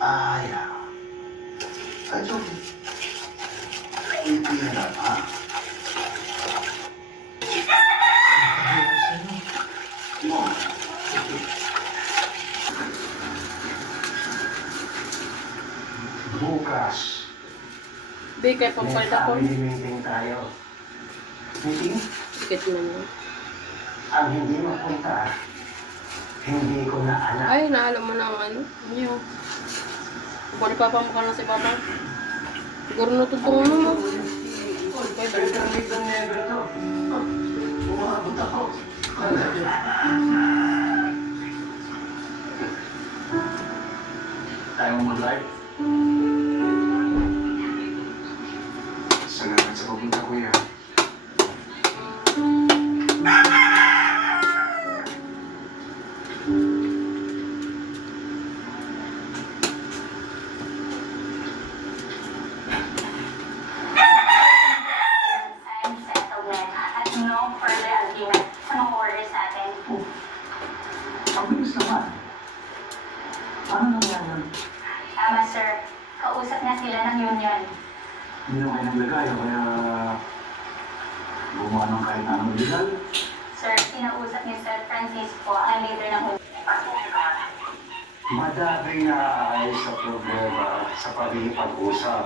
Ah, yeah. It's okay. Hindi na lang, ha? Bukas. Bigay pang palit ako. May family meeting tayo. Meeting? Sikit na mo. Ang hindi mapunta, hindi ko na anak. Ay, naalam mo na ang ano. Ano yun? Kung di papamukha na si Papa. Siguro natutulungan mo. Ay, balik ng negro to. Umabot ako. Tayo mo mag-live? Salamat sa papunta, kuya. Mabilis naman. Ano nangyari? Tama, sir. Kausap na sila ng union. Hindi na kayo naglagay, kaya gumawa ng kahit anong legal. Sir, kinausap ni Sir Francisco, ang leader ng union. Madami na ayos sa problema sa pag-iipag-usap.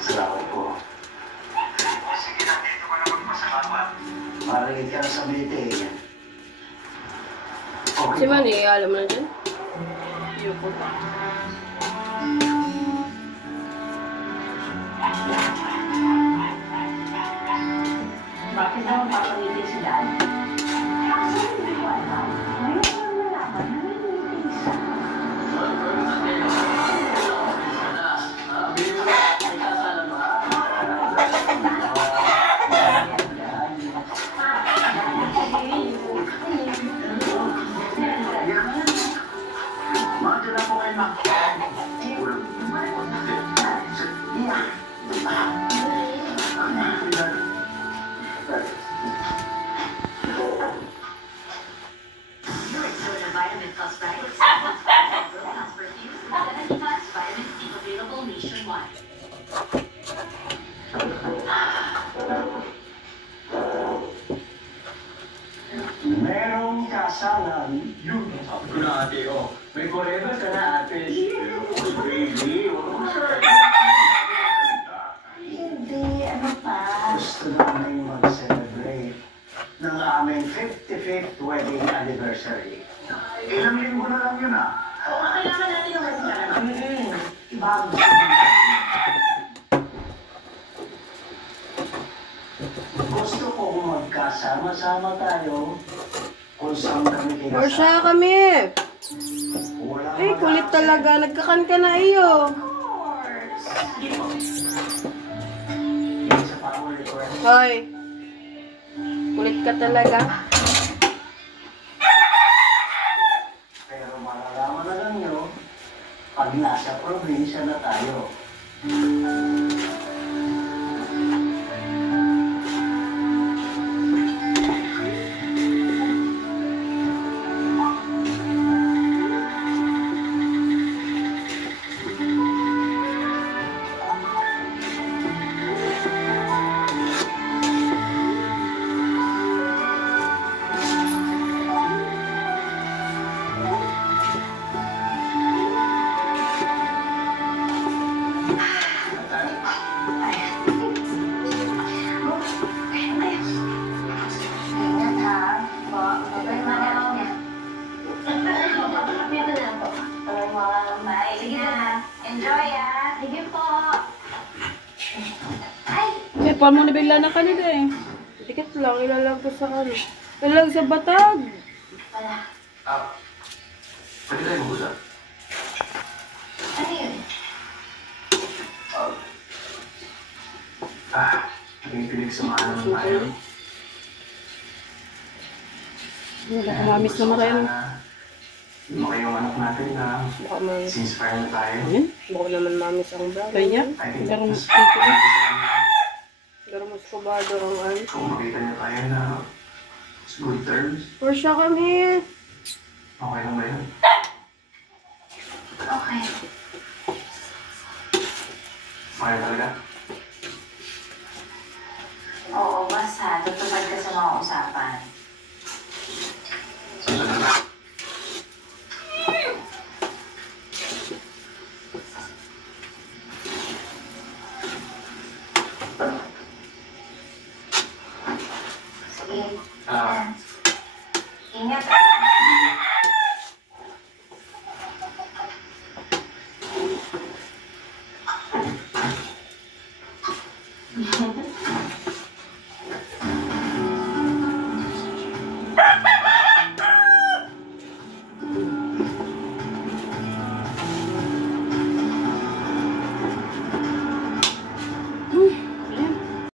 Salamat po. Sige na, dito ka na magpasalamat. Marinig ka na sa meeting. Okay. Si Manny, alam mo na dyan? Ayoko. Bakit daw papalitin si Dad? Kasi hindi ko alam. Ngayon ko nalaman na may meeting siya. Mati na po kayo na. Vitamin Plus Radix Plus Perfume 70 plus vitamin C available nationwide. Merong kasalan. Yun, sabi ko na ate, oh. May forever ka na ate. Baby, huwag mo siya. Hindi, ano pa? Gusto namin mag-celebrate ng aming 55th wedding anniversary. Ilang linggo na lang yun, ah. Oo, kailangan natin yung kasama. Bago. Gusto kong magkasama-sama tayo kung saan kami kinasama. Or siya kami. Walang Ay, kulit talaga. Nagkakan ka na iyo. Yan sa power request. Hoy. Kulit ka talaga. Pero malalaman na lang nyo pag nasa probinsya na tayo. Paano mo nabigla na kanila eh? Dikit lang, ilalag ko sa ano. Ilalag sa batag. Wala. Pwede tayo mag-usap? Ano yun? Naging pinagsamahan naman tayo. Wala, mamis naman tayo. Lumaki yung anak natin na Baka mamis. since fire na tayo. Baka naman mamis ang brother. Kaya? I think Pero mas pero mas kubado ang ano. kung makita niyo tayo na good terms. Or siya kami. Okay lang ba yun? Okay. Okay talaga? Oo, basta tutupad ka sa mga usapan. Salamat. Sige. Ah. Ingat.